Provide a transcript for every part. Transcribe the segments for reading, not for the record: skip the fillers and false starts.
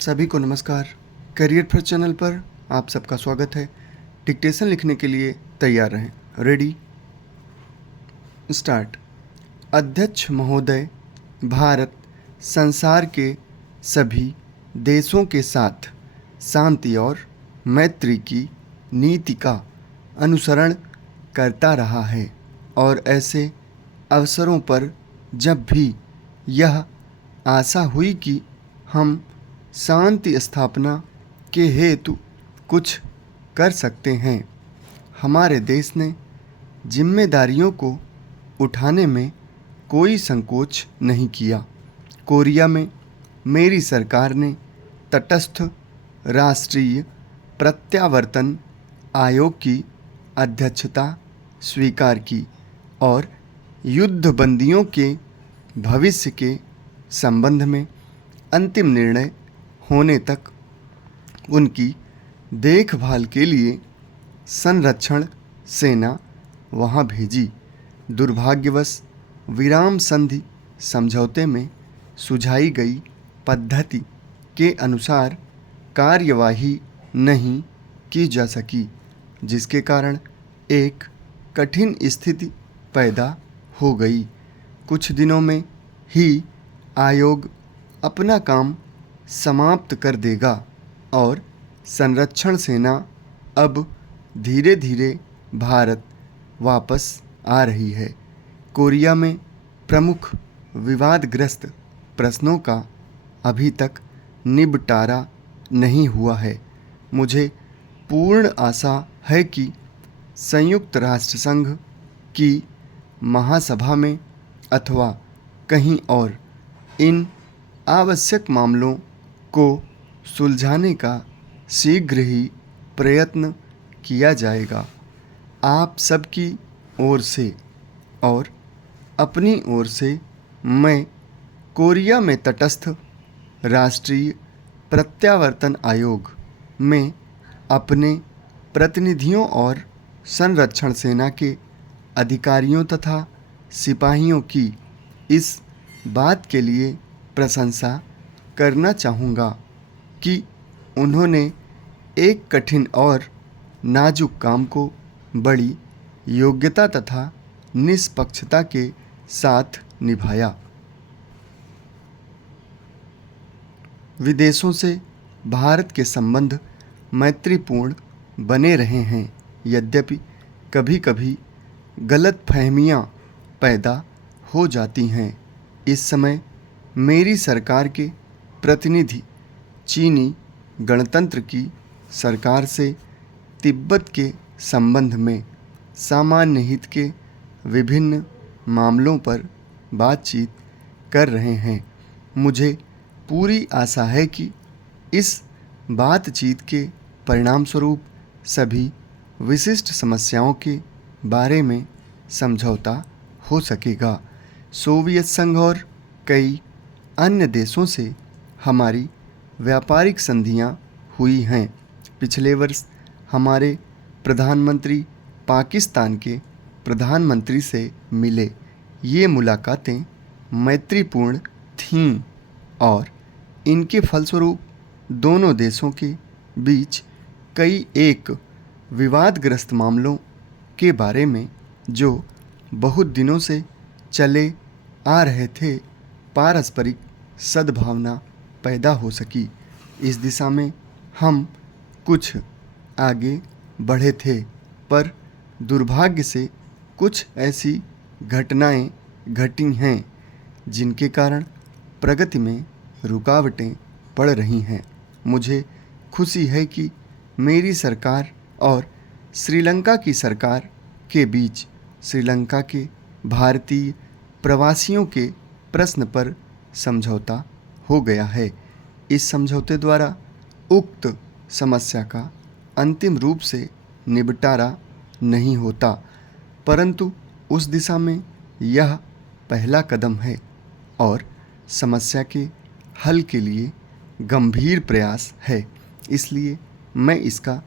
सभी को नमस्कार। करियर फर्स्ट चैनल पर आप सबका स्वागत है। डिक्टेशन लिखने के लिए तैयार रहें। Ready start. अध्यक्ष महोदय, भारत संसार के सभी देशों के साथ शांति और मैत्री की नीति का अनुसरण करता रहा है और ऐसे अवसरों पर जब भी यह आशा हुई कि हम शांति स्थापना के हेतु कुछ कर सकते हैं, हमारे देश ने जिम्मेदारियों को उठाने में कोई संकोच नहीं किया। कोरिया में मेरी सरकार ने तटस्थ राष्ट्रीय प्रत्यावर्तन आयोग की अध्यक्षता स्वीकार की और युद्धबंदियों के भविष्य के संबंध में अंतिम निर्णय होने तक उनकी देखभाल के लिए संरक्षण सेना वहां भेजी। दुर्भाग्यवश विराम संधि समझौते में सुझाई गई पद्धति के अनुसार कार्यवाही नहीं की जा सकी, जिसके कारण एक कठिन स्थिति पैदा हो गई। कुछ दिनों में ही आयोग अपना काम समाप्त कर देगा और संरक्षण सेना अब धीरे धीरे भारत वापस आ रही है। कोरिया में प्रमुख विवादग्रस्त प्रश्नों का अभी तक निबटारा नहीं हुआ है। मुझे पूर्ण आशा है कि संयुक्त राष्ट्र संघ की महासभा में अथवा कहीं और इन आवश्यक मामलों को सुलझाने का शीघ्र ही प्रयत्न किया जाएगा। आप सबकी ओर से और अपनी ओर से मैं कोरिया में तटस्थ राष्ट्रीय प्रत्यावर्तन आयोग में अपने प्रतिनिधियों और संरक्षण सेना के अधिकारियों तथा सिपाहियों की इस बात के लिए प्रशंसा करना चाहूँगा कि उन्होंने एक कठिन और नाजुक काम को बड़ी योग्यता तथा निष्पक्षता के साथ निभाया। विदेशों से भारत के संबंध मैत्रीपूर्ण बने रहे हैं, यद्यपि कभी कभी गलतफहमियां पैदा हो जाती हैं। इस समय मेरी सरकार के प्रतिनिधि चीनी गणतंत्र की सरकार से तिब्बत के संबंध में सामान्य हित के विभिन्न मामलों पर बातचीत कर रहे हैं। मुझे पूरी आशा है कि इस बातचीत के परिणामस्वरूप सभी विशिष्ट समस्याओं के बारे में समझौता हो सकेगा। सोवियत संघ और कई अन्य देशों से हमारी व्यापारिक संधियां हुई हैं। पिछले वर्ष हमारे प्रधानमंत्री पाकिस्तान के प्रधानमंत्री से मिले। ये मुलाकातें मैत्रीपूर्ण थीं और इनके फलस्वरूप दोनों देशों के बीच कई एक विवादग्रस्त मामलों के बारे में जो बहुत दिनों से चले आ रहे थे, पारस्परिक सद्भावना पैदा हो सकी। इस दिशा में हम कुछ आगे बढ़े थे, पर दुर्भाग्य से कुछ ऐसी घटनाएं घटी हैं जिनके कारण प्रगति में रुकावटें पड़ रही हैं। मुझे खुशी है कि मेरी सरकार और श्रीलंका की सरकार के बीच श्रीलंका के भारतीय प्रवासियों के प्रश्न पर समझौता हो गया है। इस समझौते द्वारा उक्त समस्या का अंतिम रूप से निबटारा नहीं होता, परंतु उस दिशा में यह पहला कदम है और समस्या के हल के लिए गंभीर प्रयास है। इसलिए मैं इसका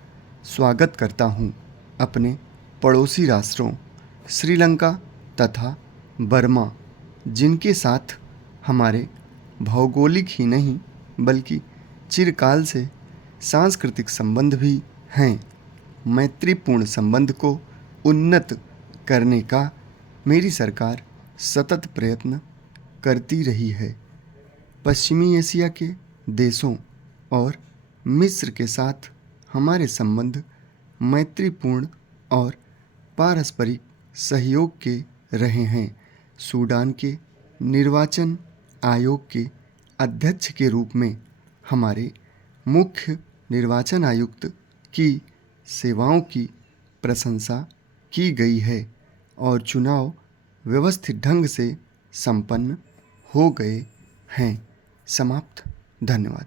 स्वागत करता हूँ। अपने पड़ोसी राष्ट्रों श्रीलंका तथा बर्मा, जिनके साथ हमारे भौगोलिक ही नहीं बल्कि चिरकाल से सांस्कृतिक संबंध भी हैं। मैत्रीपूर्ण संबंध को उन्नत करने का मेरी सरकार सतत प्रयत्न करती रही है। पश्चिमी एशिया के देशों और मिस्र के साथ हमारे संबंध मैत्रीपूर्ण और पारस्परिक सहयोग के रहे हैं। सूडान के निर्वाचन आयोग के अध्यक्ष के रूप में हमारे मुख्य निर्वाचन आयुक्त की सेवाओं की प्रशंसा की गई है और चुनाव व्यवस्थित ढंग से संपन्न हो गए हैं। समाप्त। धन्यवाद।